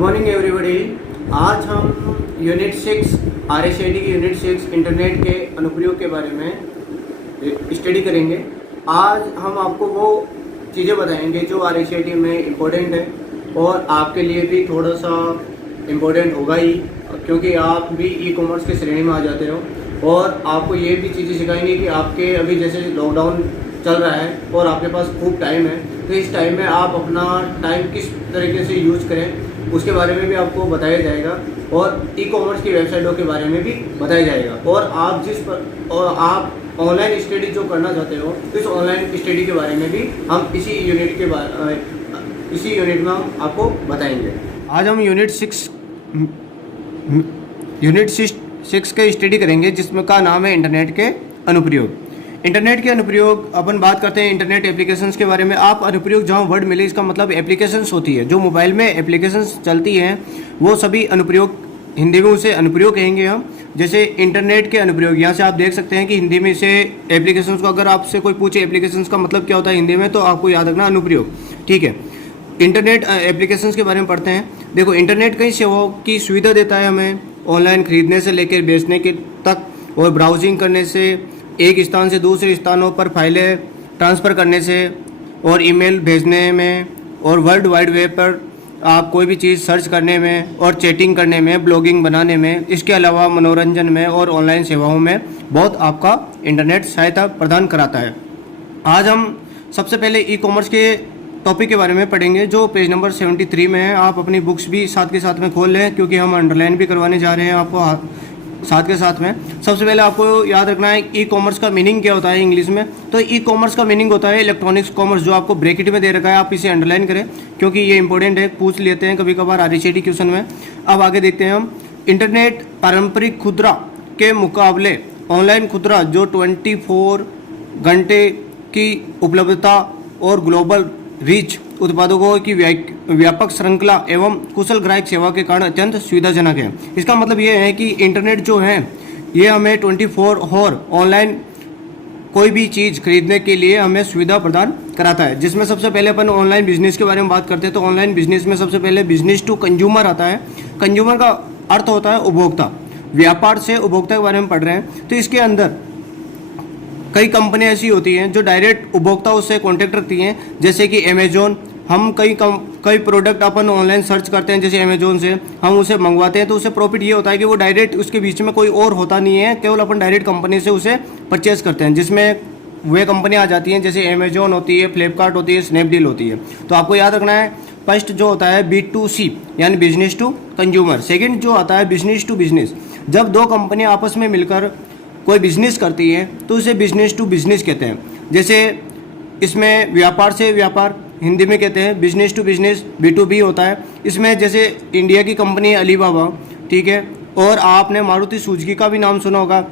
Morning everybody. आज हम unit 6 RSIT की यूनिट 6 इंटरनेट के अनुप्रयोग के बारे में स्टडी करेंगे। आज हम आपको वो चीज़ें बताएंगे जो RSIT में इम्पोर्टेंट है और आपके लिए भी थोड़ा सा इम्पोर्टेंट होगा ही, क्योंकि आप भी ई कॉमर्स की श्रेणी में आ जाते हो। और आपको ये भी चीज़ें सिखाएंगे कि आपके अभी जैसे लॉकडाउन चल रहा है और आपके पास खूब टाइम है, तो इस टाइम में आप अपना टाइम किस तरीके से यूज करें उसके बारे में भी आपको बताया जाएगा, और ई कॉमर्स की वेबसाइटों के बारे में भी बताया जाएगा। और आप ऑनलाइन स्टडी जो करना चाहते हो, तो इस ऑनलाइन स्टडी के बारे में भी हम इसी यूनिट में हम आपको बताएंगे। आज हम यूनिट 6 के स्टडी करेंगे, जिसमें का नाम है इंटरनेट के अनुप्रयोग। इंटरनेट के अनुप्रयोग अपन बात करते हैं इंटरनेट एप्लीकेशंस के बारे में। आप अनुप्रयोग जहाँ वर्ड मिले, इसका मतलब एप्लीकेशंस होती है, जो मोबाइल में एप्लीकेशंस चलती हैं वो सभी अनुप्रयोग, हिंदी में उसे अनुप्रयोग कहेंगे हम। जैसे इंटरनेट के अनुप्रयोग, यहाँ से आप देख सकते हैं कि हिंदी में इसे एप्लीकेशंस को, अगर आपसे कोई पूछे एप्लीकेशंस का मतलब क्या होता है हिंदी में, तो आपको याद रखना अनुप्रयोग, ठीक है। इंटरनेट एप्लीकेशंस के बारे में पढ़ते हैं। देखो, इंटरनेट कई सेवाओं की सुविधा देता है हमें, ऑनलाइन खरीदने से लेकर बेचने के तक, और ब्राउजिंग करने से, एक स्थान से दूसरे स्थानों पर फाइलें ट्रांसफ़र करने से, और ईमेल भेजने में, और वर्ल्ड वाइड वेब पर आप कोई भी चीज़ सर्च करने में, और चैटिंग करने में, ब्लॉगिंग बनाने में। इसके अलावा मनोरंजन में और ऑनलाइन सेवाओं में बहुत आपका इंटरनेट सहायता प्रदान कराता है। आज हम सबसे पहले ई कॉमर्स के टॉपिक के बारे में पढ़ेंगे, जो पेज नंबर 73 में है। आप अपनी बुक्स भी साथ के साथ में खोल लें, क्योंकि हम अंडरलाइन भी करवाने जा रहे हैं आपको साथ के साथ में। सबसे पहले आपको याद रखना है ई कॉमर्स का मीनिंग क्या होता है इंग्लिश में। तो ई कॉमर्स का मीनिंग होता है इलेक्ट्रॉनिक्स कॉमर्स, जो आपको ब्रैकेट में दे रखा है, आप इसे अंडरलाइन करें क्योंकि ये इंपॉर्टेंट है, पूछ लेते हैं कभी कभार RSIT क्वेश्चन में। अब आगे देखते हैं हम। इंटरनेट पारंपरिक खुदरा के मुकाबले ऑनलाइन खुदरा, जो 24 घंटे की उपलब्धता और ग्लोबल रीच, उत्पादकों की व्यापक श्रृंखला एवं कुशल ग्राहक सेवा के कारण अत्यंत सुविधाजनक है। इसका मतलब ये है कि इंटरनेट जो है ये हमें 24 आवर ऑनलाइन कोई भी चीज़ खरीदने के लिए हमें सुविधा प्रदान कराता है। जिसमें सबसे पहले अपन ऑनलाइन बिजनेस के बारे में बात करते हैं, तो ऑनलाइन बिजनेस में सबसे पहले बिजनेस टू कंज्यूमर आता है। कंज्यूमर का अर्थ होता है उपभोक्ता, व्यापार से उपभोक्ता के बारे में पढ़ रहे हैं। तो इसके अंदर कई कंपनियां ऐसी होती हैं जो डायरेक्ट उपभोक्ताओं से कॉन्टेक्ट रखती हैं, जैसे कि अमेजोन। हम कई प्रोडक्ट अपन ऑनलाइन सर्च करते हैं, जैसे अमेजोन से हम उसे मंगवाते हैं, तो उससे प्रॉफिट ये होता है कि वो डायरेक्ट, उसके बीच में कोई और होता नहीं है, केवल अपन डायरेक्ट कंपनी से उसे परचेज करते हैं। जिसमें वे कंपनियां आ जाती हैं, जैसे अमेजोन होती है, फ्लिपकार्ट होती है, स्नैपडील होती है। तो आपको याद रखना है, फर्स्ट जो होता है B2C यानी बिजनेस टू कंज्यूमर। सेकेंड जो आता है बिजनेस टू बिजनेस। जब दो कंपनियाँ आपस में मिलकर कोई बिजनेस करती है तो उसे बिजनेस टू बिजनेस कहते हैं। जैसे इसमें व्यापार से व्यापार हिंदी में कहते हैं, बिजनेस टू बिजनेस B2B होता है। इसमें जैसे इंडिया की कंपनी है अलीबाबा, ठीक है, और आपने मारुति सुजुकी का भी नाम सुना होगा।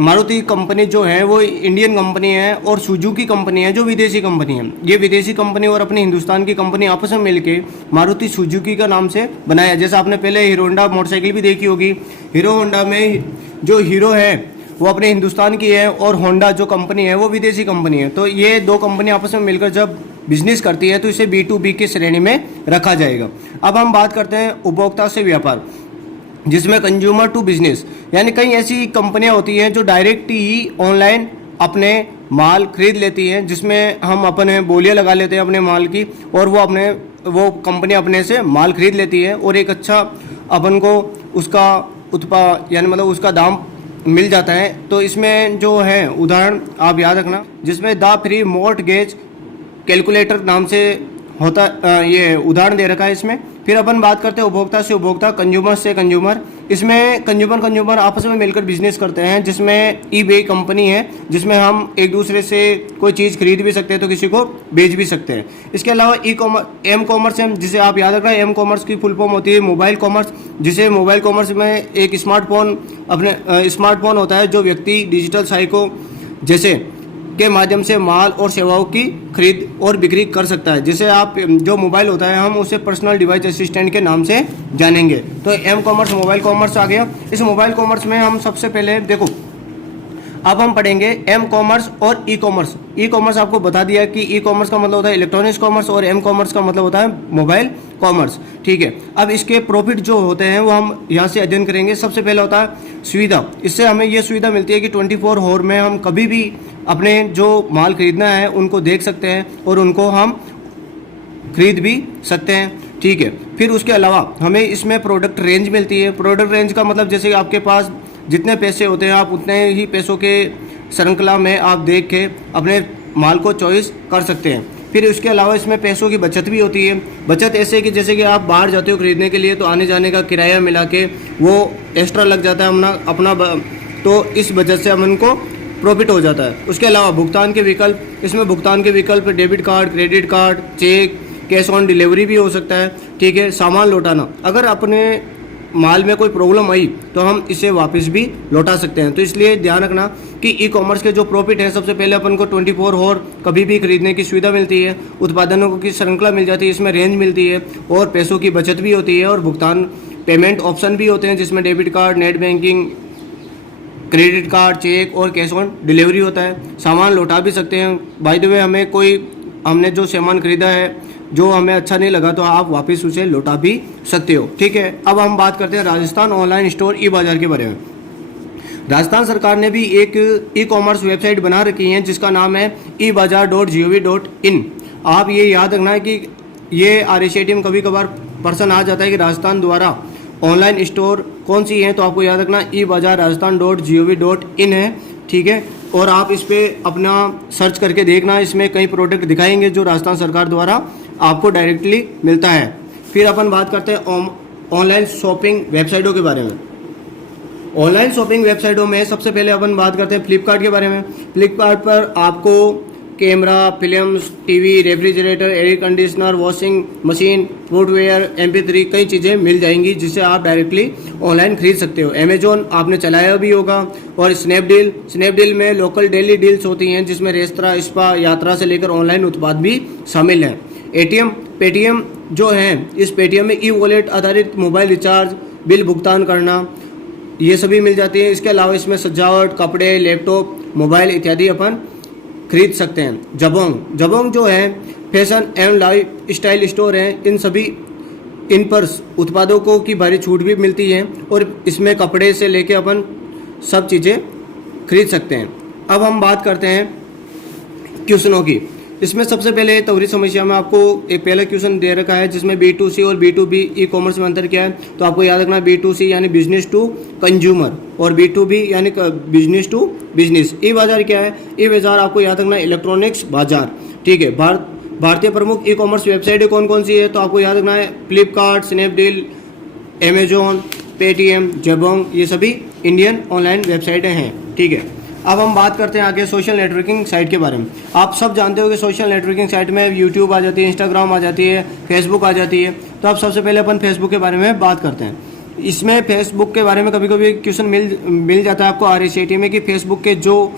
मारुति कंपनी जो है वो इंडियन कंपनी है, और सुजुकी कंपनी है जो विदेशी कंपनी है। ये विदेशी कंपनी और अपनी हिंदुस्तान की कंपनी आपस में मिलके मारुति सुजुकी का नाम से बनाया। जैसे आपने पहले हीरो होंडा मोटरसाइकिल भी देखी होगी। हीरो होंडा में जो हीरो है वो अपने हिंदुस्तान की है, और होंडा जो कंपनी है वो विदेशी कंपनी है। तो ये दो कंपनी आपस में मिलकर जब बिजनेस करती है तो इसे B2B की श्रेणी में रखा जाएगा। अब हम बात करते हैं उपभोक्ता से व्यापार, जिसमें कंज्यूमर टू बिजनेस, यानी कई ऐसी कंपनियां होती हैं जो डायरेक्ट ही ऑनलाइन अपने माल खरीद लेती हैं, जिसमें हम अपने बोलियां लगा लेते हैं अपने माल की, और वो कंपनी अपने से माल खरीद लेती है, और एक अच्छा अपन को उसका उत्पाद यानी मतलब उसका दाम मिल जाता है। तो इसमें जो है उदाहरण आप याद रखना, जिसमें द फ्री मॉर्टगेज कैलकुलेटर नाम से होता, ये उदाहरण दे रखा है इसमें। फिर अपन बात करते हैं उपभोक्ता से उपभोक्ता, कंज्यूमर से कंज्यूमर। इसमें कंज्यूमर आपस में मिलकर बिजनेस करते हैं, जिसमें eBay कंपनी है, जिसमें हम एक दूसरे से कोई चीज़ खरीद भी सकते हैं तो किसी को बेच भी सकते हैं। इसके अलावा एम कॉमर्स है, जिसे आप याद रखना, एम कॉमर्स की फुल फॉर्म होती है मोबाइल कॉमर्स। जिसे मोबाइल कॉमर्स में एक स्मार्टफोन होता है, जो व्यक्ति डिजिटल साइको जैसे के माध्यम से माल और सेवाओं की खरीद और बिक्री कर सकता है। जिसे आप, जो मोबाइल होता है हम उसे पर्सनल डिवाइस असिस्टेंट के नाम से जानेंगे। तो एम कॉमर्स मोबाइल कॉमर्स आ गया। इस मोबाइल कॉमर्स में हम सबसे पहले देखो, अब हम पढ़ेंगे एम कॉमर्स और ई कॉमर्स। ई कॉमर्स आपको बता दिया कि ई कॉमर्स का मतलब होता है इलेक्ट्रॉनिक्स कॉमर्स और एम कॉमर्स का मतलब होता है मोबाइल कॉमर्स। ठीक है, अब इसके प्रॉफिट जो होते हैं वो हम यहाँ से अध्ययन करेंगे। सबसे पहले होता है सुविधा। इससे हमें ये सुविधा मिलती है कि 24 आवर में हम कभी भी अपने जो माल खरीदना है उनको देख सकते हैं और उनको हम खरीद भी सकते हैं। ठीक है, फिर उसके अलावा हमें इसमें प्रोडक्ट रेंज मिलती है। प्रोडक्ट रेंज का मतलब जैसे आपके पास जितने पैसे होते हैं आप उतने ही पैसों के श्रृंखला में आप देख के अपने माल को चॉइस कर सकते हैं। फिर उसके अलावा इसमें पैसों की बचत भी होती है। बचत ऐसे कि जैसे कि आप बाहर जाते हो खरीदने के लिए तो आने जाने का किराया मिला के वो एक्स्ट्रा लग जाता है अपना तो इस बचत से हम उनको प्रॉफिट हो जाता है। उसके अलावा भुगतान के विकल्प, इसमें भुगतान के विकल्प debit card, credit card, cheque, cash on delivery भी हो सकता है। ठीक है, सामान लौटाना, अगर अपने माल में कोई प्रॉब्लम आई तो हम इसे वापस भी लौटा सकते हैं। तो इसलिए ध्यान रखना कि ई कॉमर्स के जो प्रॉफिट है, सबसे पहले अपन को 24 आवर कभी भी खरीदने की सुविधा मिलती है, उत्पादनों की श्रृंखला मिल जाती है, इसमें रेंज मिलती है और पैसों की बचत भी होती है और भुगतान पेमेंट ऑप्शन भी होते हैं जिसमें debit card, net banking, credit card, cheque और कैश ऑन डिलीवरी होता है। सामान लौटा भी सकते हैं। बाय द वे हमने जो सामान खरीदा है जो हमें अच्छा नहीं लगा तो आप वापस उसे लौटा भी सकते हो। ठीक है, अब हम बात करते हैं राजस्थान ऑनलाइन स्टोर ई बाजार के बारे में। राजस्थान सरकार ने भी एक ई कॉमर्स वेबसाइट बना रखी है जिसका नाम है ebazaar.gov.in। आप ये याद रखना है कि ये RSAT में कभी कभार प्रश्न आ जाता है कि राजस्थान द्वारा ऑनलाइन स्टोर कौन सी है, तो आपको याद रखना ebazaar.rajasthan.gov.in है। ठीक है, और आप इस पर अपना सर्च करके देखना, इसमें कई प्रोडक्ट दिखाएंगे जो राजस्थान सरकार द्वारा आपको डायरेक्टली मिलता है। फिर अपन बात करते हैं ऑनलाइन शॉपिंग वेबसाइटों के बारे में। ऑनलाइन शॉपिंग वेबसाइटों में सबसे पहले अपन बात करते हैं फ्लिपकार्ट के बारे में। फ्लिपकार्ट पर आपको camera, films, TV, refrigerator, air conditioner, washing machine, footwear, MP3 कई चीज़ें मिल जाएंगी जिससे आप डायरेक्टली ऑनलाइन खरीद सकते हो। अमेजोन आपने चलाया भी होगा, और स्नैपडील में लोकल डेली डील्स होती हैं जिसमें रेस्तरां, स्पा, यात्रा से लेकर ऑनलाइन उत्पाद भी शामिल हैं। पेटीएम जो है, इस पेटीएम में ई वॉलेट आधारित मोबाइल रिचार्ज, बिल भुगतान करना ये सभी मिल जाती है। इसके अलावा इसमें सजावट, कपड़े, लैपटॉप, मोबाइल इत्यादि अपन खरीद सकते हैं। जबोंग जो है फैशन एवं लाइफ स्टाइल स्टोर है। इन पर उत्पादों को की भारी छूट भी मिलती है और इसमें कपड़े से लेके अपन सब चीज़ें खरीद सकते हैं। अब हम बात करते हैं क्वेश्चनों की। इसमें सबसे पहले त्वरित समस्या में आपको एक पहला क्वेश्चन दे रखा है जिसमें B2C और B2B ई कॉमर्स में अंतर क्या है, तो आपको याद रखना B2C यानी बिजनेस टू कंज्यूमर और B2B यानी बिजनेस टू बिजनेस। ई बाजार क्या है, ई बाजार आपको याद रखना इलेक्ट्रॉनिक्स बाजार। ठीक है, भारतीय प्रमुख ई कॉमर्स वेबसाइटें कौन कौन सी है, तो आपको याद रखना है Flipkart, Snapdeal, Amazon, Paytm, Jabong, ये सभी इंडियन ऑनलाइन वेबसाइटें हैं। ठीक है, अब हम बात करते हैं आगे सोशल नेटवर्किंग साइट के बारे में। आप सब जानते हो कि सोशल नेटवर्किंग साइट में यूट्यूब आ जाती है, इंस्टाग्राम आ जाती है, फेसबुक आ जाती है। तो अब सबसे पहले अपन फेसबुक के बारे में बात करते हैं। इसमें फेसबुक के बारे में कभी कभी क्वेश्चन मिल जाता है आपको RSAT में कि फेसबुक के जो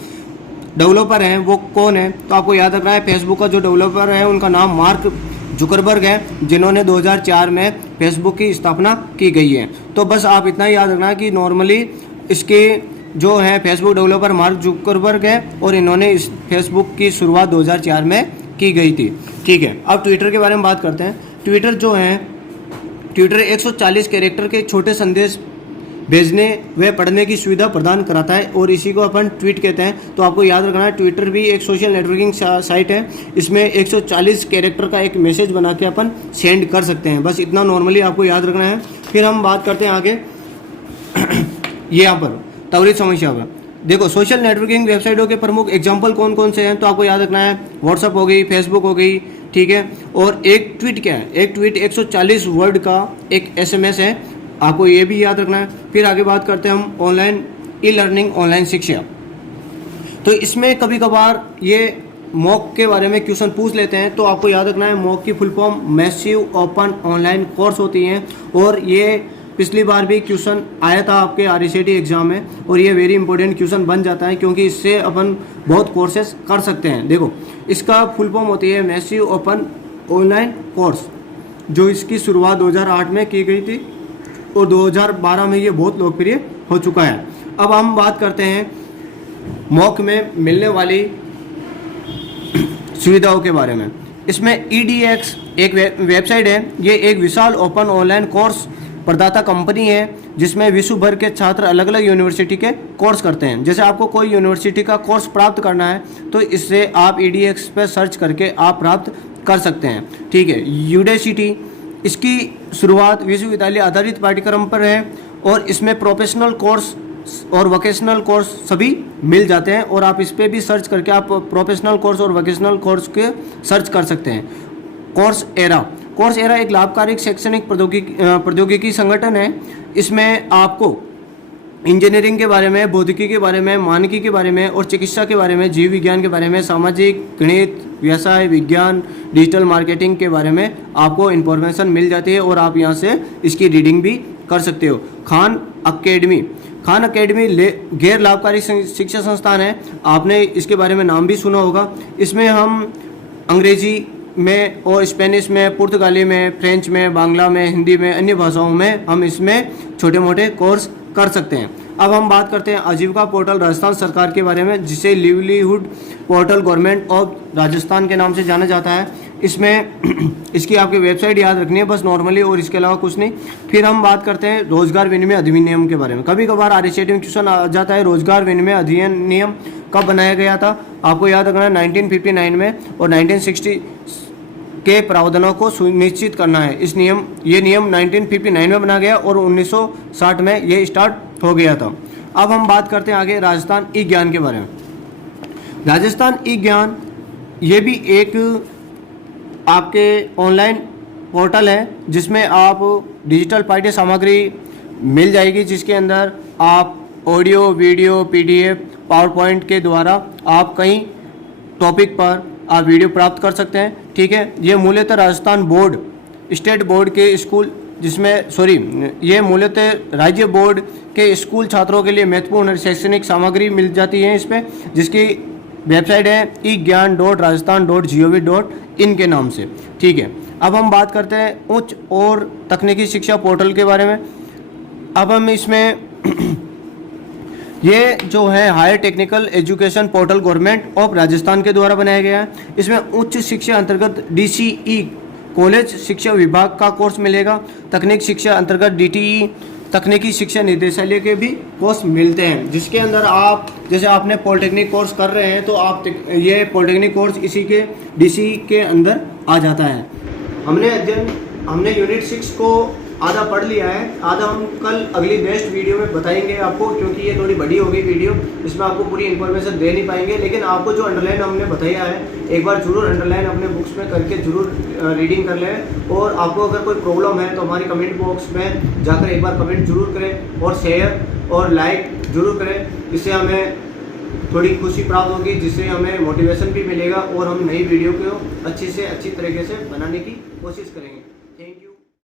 डेवलपर हैं वो कौन है, तो आपको याद रखना है फेसबुक का जो डेवलपर है उनका नाम मार्क जुकरबर्ग है, जिन्होंने 2004 में फेसबुक की स्थापना की गई है। तो बस आप इतना ही याद रखना कि नॉर्मली इसके जो है फेसबुक डेवलपर मार्क जुकरबर्ग है और इन्होंने इस फेसबुक की शुरुआत 2004 में की गई थी। ठीक है, अब ट्विटर के बारे में बात करते हैं। ट्विटर जो है, ट्विटर 140 कैरेक्टर के छोटे संदेश भेजने व पढ़ने की सुविधा प्रदान कराता है और इसी को अपन ट्वीट कहते हैं। तो आपको याद रखना है ट्विटर भी एक सोशल नेटवर्किंग साइट है। इसमें 140 कैरेक्टर का एक मैसेज बना के अपन सेंड कर सकते हैं। बस इतना नॉर्मली आपको याद रखना है। फिर हम बात करते हैं आगे ये यहाँ पर त्वरित समस्या पर। देखो सोशल नेटवर्किंग वेबसाइटों के प्रमुख एग्जाम्पल कौन कौन से हैं, तो आपको याद रखना है व्हाट्सअप हो गई, फेसबुक हो गई। ठीक है, और एक ट्वीट क्या है, एक ट्वीट 140 वर्ड का एक SMS है, आपको ये भी याद रखना है। फिर आगे बात करते हैं हम ऑनलाइन ई लर्निंग, ऑनलाइन शिक्षा। तो इसमें कभी कभार ये मॉक के बारे में क्वेश्चन पूछ लेते हैं, तो आपको याद रखना है मॉक की full form massive open online course होती हैं और ये पिछली बार भी क्वेश्चन आया था आपके RSAT एग्जाम में और ये वेरी इंपॉर्टेंट क्वेश्चन बन जाता है क्योंकि इससे अपन बहुत कोर्सेज कर सकते हैं। देखो इसका फुल फॉर्म होती है मैसिव ओपन ऑनलाइन कोर्स, जो इसकी शुरुआत 2008 में की गई थी और 2012 में ये बहुत लोकप्रिय हो चुका है। अब हम बात करते हैं मॉक में मिलने वाली सुविधाओं के बारे में। इसमें EDX एक वेबसाइट है। ये एक विशाल ओपन ऑनलाइन कोर्स प्रदाता कंपनी है जिसमें विश्व भर के छात्र अलग अलग यूनिवर्सिटी के कोर्स करते हैं। जैसे आपको कोई यूनिवर्सिटी का कोर्स प्राप्त करना है तो इससे आप EDX पर सर्च करके आप प्राप्त कर सकते हैं। ठीक है। यूडेसिटी, इसकी शुरुआत विश्वविद्यालय आधारित पाठ्यक्रम पर है और इसमें प्रोफेशनल कोर्स और वोकेशनल कोर्स सभी मिल जाते हैं और आप इस पर भी सर्च करके आप प्रोफेशनल कोर्स और वोकेशनल कोर्स के सर्च कर सकते हैं। कोर्स एरा एक लाभकारी शैक्षणिक प्रौद्योगिकी संगठन है। इसमें आपको इंजीनियरिंग के बारे में, भौतिकी के बारे में, मानकी के बारे में और चिकित्सा के बारे में, जीव विज्ञान के बारे में, सामाजिक, गणित, व्यवसाय विज्ञान, डिजिटल मार्केटिंग के बारे में आपको इन्फॉर्मेशन मिल जाती है और आप यहाँ से इसकी रीडिंग भी कर सकते हो। खान अकेडमी गैर लाभकारी शिक्षा संस्थान है। आपने इसके बारे में नाम भी सुना होगा। इसमें हम अंग्रेजी में और स्पेनिश में, पुर्तगाली में, फ्रेंच में, बांग्ला में, हिंदी में, अन्य भाषाओं में हम इसमें छोटे मोटे कोर्स कर सकते हैं। अब हम बात करते हैं आजीविका पोर्टल राजस्थान सरकार के बारे में, जिसे livelihood portal government of Rajasthan के नाम से जाना जाता है। इसमें इसकी आपकी वेबसाइट याद रखनी है बस नॉर्मली, और इसके अलावा कुछ नहीं। फिर हम बात करते हैं रोजगार विनिमय अधिनियम के बारे में। कभी कभार RSET में क्वेश्चन आ जाता है, रोजगार विनिमय अधिनियम कब बनाया गया था? आपको याद रखना है 1959 में, और 1960 के प्रावधानों को सुनिश्चित करना है। ये नियम 1959 में बना गया और 1960 में ये स्टार्ट हो गया था। अब हम बात करते हैं आगे राजस्थान ई-ज्ञान के बारे में। राजस्थान ई-ज्ञान ये भी एक आपके ऑनलाइन पोर्टल है जिसमें आप डिजिटल पाठ्य सामग्री मिल जाएगी, जिसके अंदर आप ऑडियो, वीडियो, PDF, पावरपॉइंट के द्वारा आप कई टॉपिक पर आप वीडियो प्राप्त कर सकते हैं। ठीक है। ये मूलतः राजस्थान बोर्ड, स्टेट बोर्ड के स्कूल ये मूलतः राज्य बोर्ड के स्कूल छात्रों के लिए महत्वपूर्ण शैक्षणिक सामग्री मिल जाती है इस पर, जिसकी वेबसाइट है e-gyan.rajasthan.gov.in के नाम से। ठीक है। अब हम बात करते हैं उच्च और तकनीकी शिक्षा पोर्टल के बारे में। अब हम इसमें ये जो है higher technical education portal government of Rajasthan के द्वारा बनाया गया है। इसमें उच्च शिक्षा अंतर्गत DCE कॉलेज शिक्षा विभाग का कोर्स मिलेगा। तकनीक शिक्षा अंतर्गत DTE तकनीकी शिक्षा निदेशालय के भी कोर्स मिलते हैं, जिसके अंदर आप जैसे आपने पॉलिटेक्निक कोर्स कर रहे हैं तो आप ये पॉलिटेक्निक कोर्स इसी के DCE के अंदर आ जाता है। हमने यूनिट 6 को आधा पढ़ लिया है, आधा हम कल अगली नेक्स्ट वीडियो में बताएंगे आपको, क्योंकि ये थोड़ी बड़ी होगी वीडियो, इसमें आपको पूरी इन्फॉर्मेशन दे नहीं पाएंगे। लेकिन आपको जो अंडरलाइन हमने बताया है एक बार जरूर अंडरलाइन अपने बुक्स में करके जरूर रीडिंग कर लें। और आपको अगर कोई प्रॉब्लम है तो हमारी कमेंट बॉक्स में जाकर एक बार कमेंट जरूर करें और शेयर और लाइक जरूर करें। इससे हमें थोड़ी खुशी प्राप्त होगी, जिससे हमें मोटिवेशन भी मिलेगा और हम नई वीडियो को अच्छी से अच्छी तरीके से बनाने की कोशिश करेंगे।